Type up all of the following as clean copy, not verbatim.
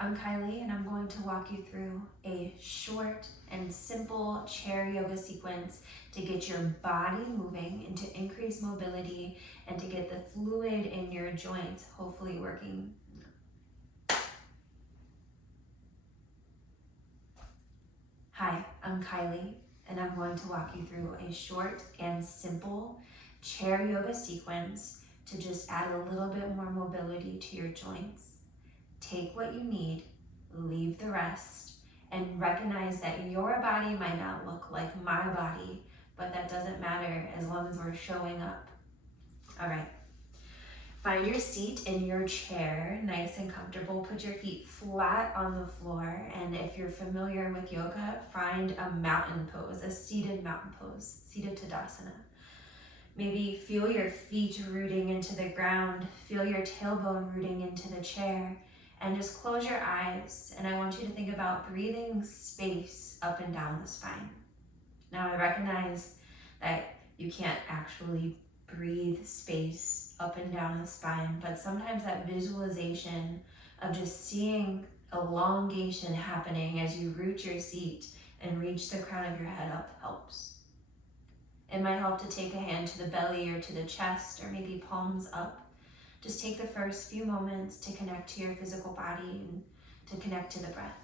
I'm Kylie and I'm going to walk you through a short and simple chair yoga sequence to get your body moving and to increase mobility and to get the fluid in your joints hopefully working. Hi, I'm Kylie and I'm going to walk you through a short and simple chair yoga sequence to just add a little bit more mobility to your joints. Take what you need, leave the rest, and recognize that your body might not look like my body, but that doesn't matter as long as we're showing up. All right, find your seat in your chair, nice and comfortable. Put your feet flat on the floor, and if you're familiar with yoga, find a mountain pose, a seated mountain pose, seated Tadasana. Maybe feel your feet rooting into the ground, feel your tailbone rooting into the chair, and just close your eyes. And I want you to think about breathing space up and down the spine. Now I recognize that you can't actually breathe space up and down the spine, but sometimes that visualization of just seeing elongation happening as you root your seat and reach the crown of your head up helps. It might help to take a hand to the belly or to the chest or maybe palms up. Just take the first few moments to connect to your physical body and to connect to the breath.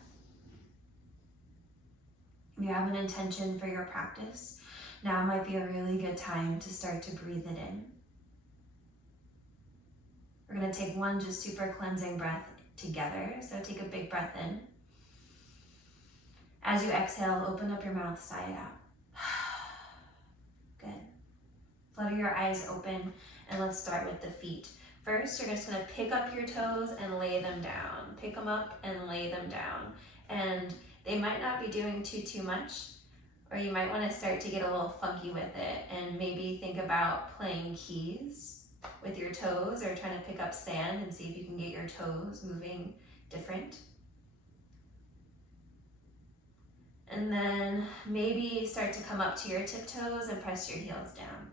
If you have an intention for your practice, now might be a really good time to start to breathe it in. We're going to take one just super cleansing breath together. So take a big breath in. As you exhale, open up your mouth, sigh it out. Good. Flutter your eyes open and let's start with the feet. First, you're just gonna pick up your toes and lay them down. Pick them up and lay them down. And they might not be doing too much, or you might wanna start to get a little funky with it and maybe think about playing keys with your toes or trying to pick up sand and see if you can get your toes moving different. And then maybe start to come up to your tiptoes and press your heels down.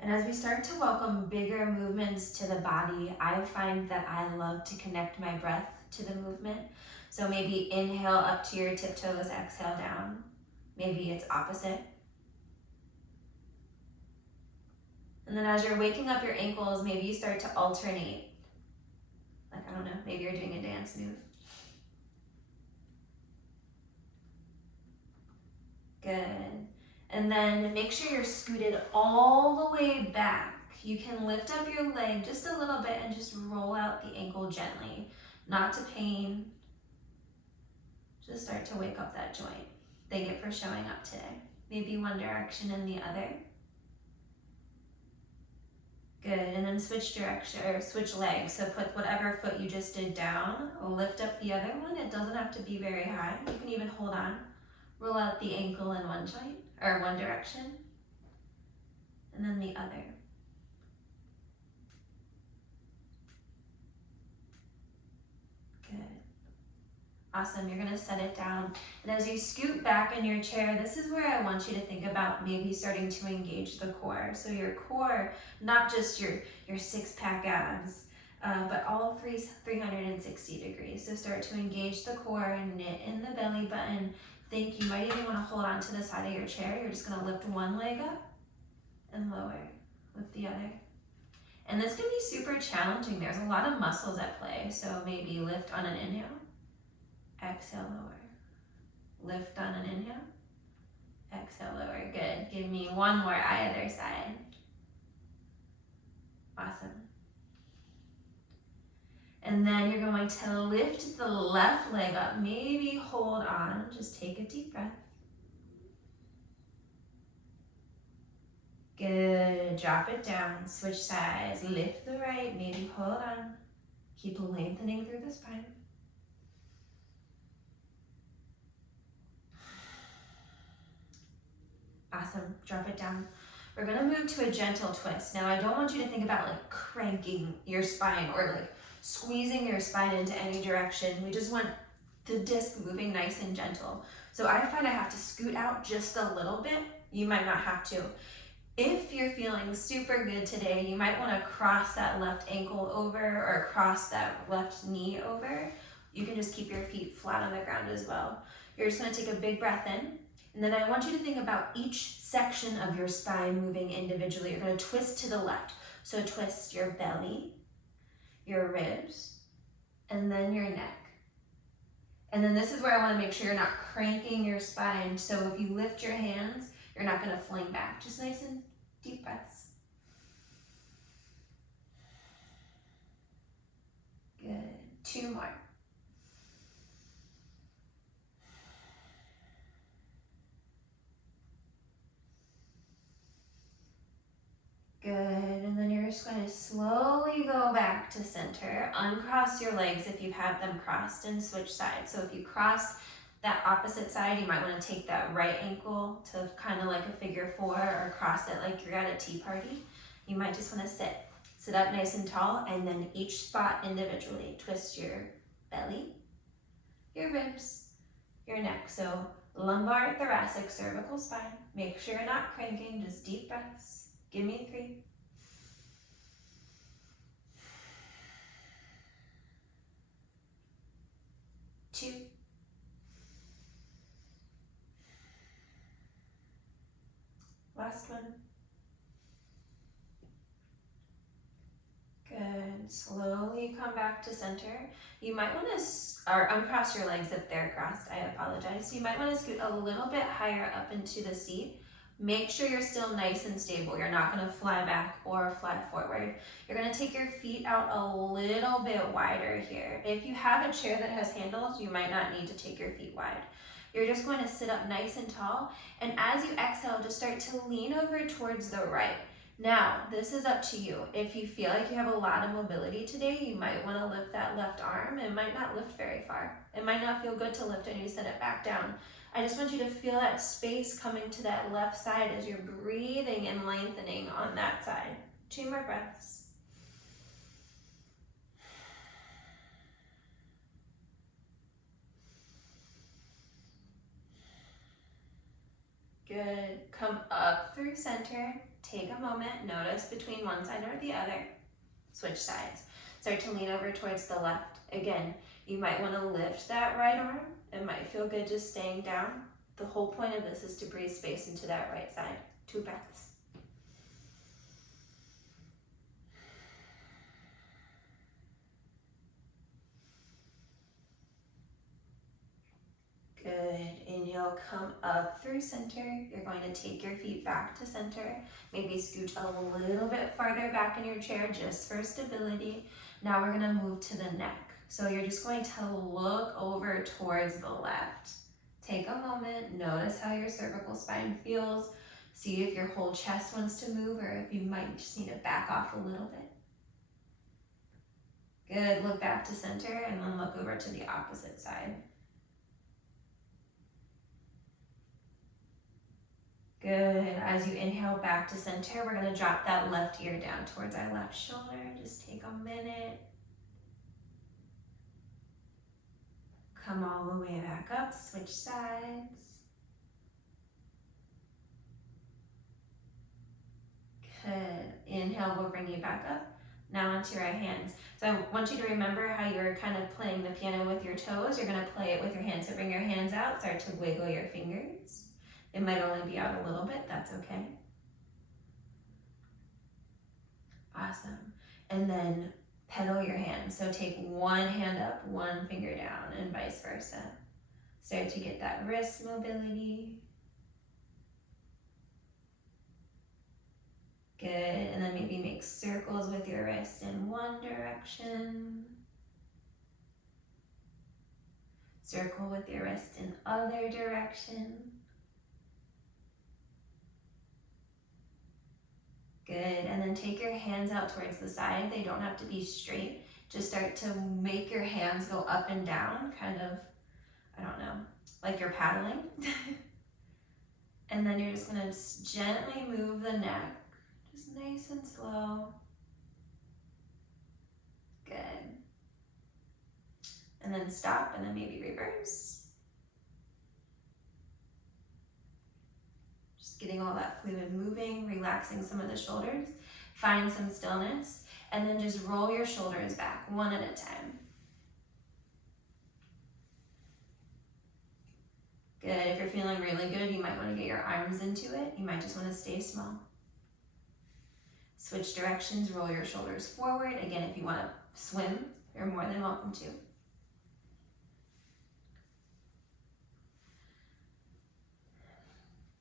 And as we start to welcome bigger movements to the body, I find that I love to connect my breath to the movement. So maybe inhale up to your tiptoes, exhale down. Maybe it's opposite. And then as you're waking up your ankles, maybe you start to alternate. Like, I don't know, maybe you're doing a dance move. Good. And then make sure you're scooted all the way back. You can lift up your leg just a little bit and just roll out the ankle gently. Not to pain. Just start to wake up that joint. Thank it for showing up today. Maybe one direction and the other. Good, and then switch direction or switch legs. So put whatever foot you just did down, lift up the other one. It doesn't have to be very high. You can even hold on. Roll out the ankle in one joint, or one direction, and then the other. Good. Awesome, you're gonna set it down. And as you scoot back in your chair, this is where I want you to think about maybe starting to engage the core. So your core, not just your six-pack abs, but all 360 degrees. So start to engage the core and knit in the belly button. Think you might even want to hold on to the side of your chair. You're just going to lift one leg up and lower, lift the other. And this can be super challenging. There's a lot of muscles at play. So maybe lift on an inhale, exhale, lower. Lift on an inhale, exhale, lower. Good. Give me one more, either side. Awesome. And then you're going to lift the left leg up, maybe hold on, just take a deep breath. Good, drop it down, switch sides, lift the right, maybe hold on. Keep lengthening through the spine. Awesome, drop it down. We're gonna move to a gentle twist. Now I don't want you to think about like cranking your spine or like squeezing your spine into any direction. We just want the disc moving nice and gentle. So I find I have to scoot out just a little bit. You might not have to. If you're feeling super good today, you might want to cross that left ankle over or cross that left knee over. You can just keep your feet flat on the ground as well. You're just going to take a big breath in, and then I want you to think about each section of your spine moving individually. You're going to twist to the left. So twist your belly, your ribs, and then your neck. And then this is where I want to make sure you're not cranking your spine. So if you lift your hands, you're not going to fling back. Just nice and deep breaths. Good. 2 more. Good. And then you're just going to slowly go back to center. Uncross your legs if you have them crossed, and switch sides. So if you crossed that opposite side, you might want to take that right ankle to kind of like a figure 4, or cross it like you're at a tea party. You might just want to sit up nice and tall, and then each spot individually. Twist your belly, your ribs, your neck. So lumbar, thoracic, cervical, spine. Make sure you're not cranking, just deep breaths. Give me 3. 2. Last one. Good. Slowly come back to center. You might want to uncross your legs if they're crossed. I apologize. You might want to scoot a little bit higher up into the seat. Make sure you're still nice and stable. You're not going to fly back or fly forward. You're going to take your feet out a little bit wider here. If you have a chair that has handles, you might not need to take your feet wide. You're just going to sit up nice and tall, and as you exhale, just start to lean over towards the right. Now, this is up to you. If you feel like you have a lot of mobility today, you might want to lift that left arm. It might not lift very far. It might not feel good to lift and you set it back down. I just want you to feel that space coming to that left side as you're breathing and lengthening on that side. 2 more breaths. Good. Come up through center. Take a moment. Notice between one side or the other. Switch sides. Start to lean over towards the left. Again, you might want to lift that right arm. It might feel good just staying down. The whole point of this is to breathe space into that right side. 2 breaths. Good. Inhale, come up through center. You're going to take your feet back to center. Maybe scooch a little bit farther back in your chair just for stability. Now we're going to move to the neck. So you're just going to look over towards the left. Take a moment. Notice how your cervical spine feels. See if your whole chest wants to move, or if you might just need to back off a little bit. Good. Look back to center and then look over to the opposite side. Good. As you inhale back to center, we're going to drop that left ear down towards our left shoulder. Just take a minute. Come all the way back up. Switch sides. Good. Inhale will bring you back up. Now onto your right hands. So I want you to remember how you were kind of playing the piano with your toes. You're going to play it with your hands. So bring your hands out. Start to wiggle your fingers. It might only be out a little bit, that's okay. Awesome. And then pedal your hands. So take one hand up, one finger down, and vice versa. Start to get that wrist mobility. Good. And then maybe make circles with your wrist in one direction. Circle with your wrist in other direction. Good, and then take your hands out towards the side. They don't have to be straight. Just start to make your hands go up and down, kind of, I don't know, like you're paddling. And then you're just gonna gently move the neck, just nice and slow. Good. And then stop, and then maybe reverse. Just getting all that fluid moving, relaxing some of the shoulders. Find some stillness, and then just roll your shoulders back one at a time. Good. If you're feeling really good, you might want to get your arms into it. You might just want to stay small. Switch directions, roll your shoulders forward. Again, if you want to swim, you're more than welcome to.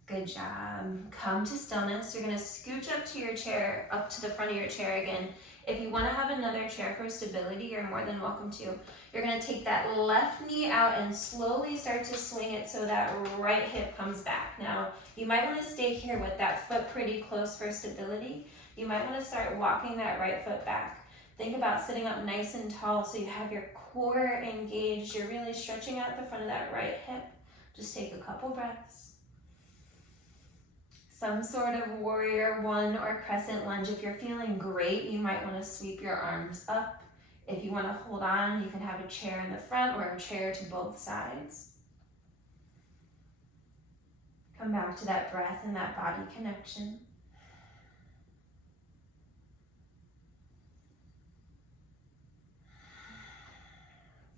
Good job. Come to stillness. You're gonna scooch up to your chair, up to the front of your chair again. If you wanna have another chair for stability, you're more than welcome to. You're gonna take that left knee out and slowly start to swing it so that right hip comes back. Now, you might wanna stay here with that foot pretty close for stability. You might wanna start walking that right foot back. Think about sitting up nice and tall so you have your core engaged. You're really stretching out the front of that right hip. Just take a couple breaths. Some sort of warrior one or crescent lunge. If you're feeling great, you might want to sweep your arms up. If you want to hold on, you can have a chair in the front or a chair to both sides. Come back to that breath and that body connection.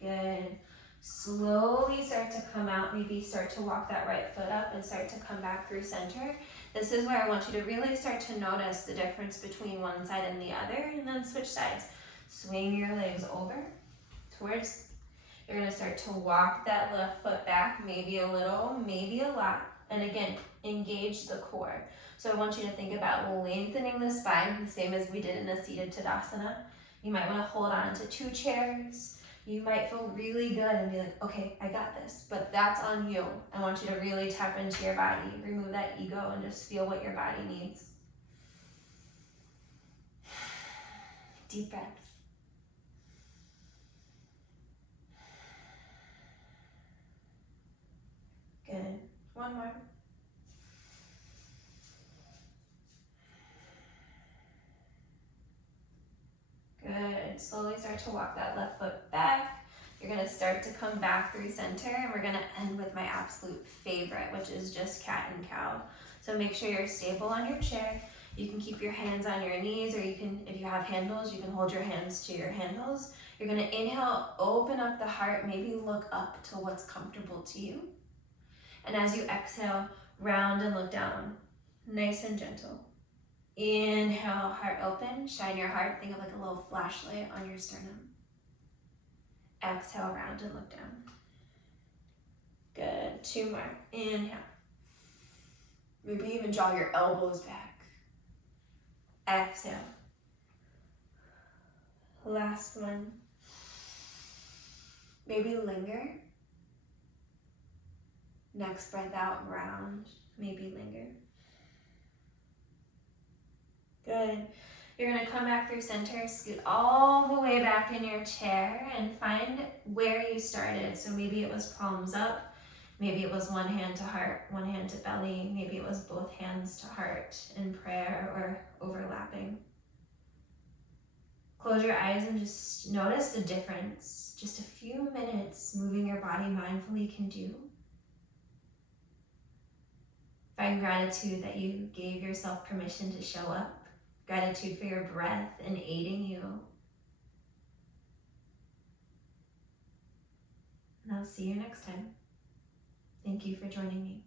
Good. Slowly start to come out, maybe start to walk that right foot up and start to come back through center. This is where I want you to really start to notice the difference between one side and the other, and then switch sides. Swing your legs over towards, you're gonna start to walk that left foot back, maybe a little, maybe a lot. And again, engage the core. So I want you to think about lengthening the spine, the same as we did in a seated Tadasana. You might wanna hold on to two chairs. You might feel really good and be like, okay, I got this, but that's on you. I want you to really tap into your body, remove that ego, and just feel what your body needs. Deep breaths. Good. One more. Good. Slowly start to walk that left foot back. You're gonna start to come back through center, and we're gonna end with my absolute favorite, which is just cat and cow. So make sure you're stable on your chair. You can keep your hands on your knees, or you can, if you have handles, you can hold your hands to your handles. You're gonna inhale, open up the heart, maybe look up to what's comfortable to you. And as you exhale, round and look down, nice and gentle. Inhale, heart open, shine your heart, think of like a little flashlight on your sternum. Exhale, round and look down. Good, two more. Inhale. Maybe even draw your elbows back. Exhale. Last one. Maybe linger. Next breath out, round, maybe linger. Good. You're gonna come back through center, scoot all the way back in your chair and find where you started. So maybe it was palms up, maybe it was one hand to heart, one hand to belly, maybe it was both hands to heart in prayer or overlapping. Close your eyes and just notice the difference. Just a few minutes moving your body mindfully can do. Find gratitude that you gave yourself permission to show up. Gratitude for your breath and aiding you. And I'll see you next time. Thank you for joining me.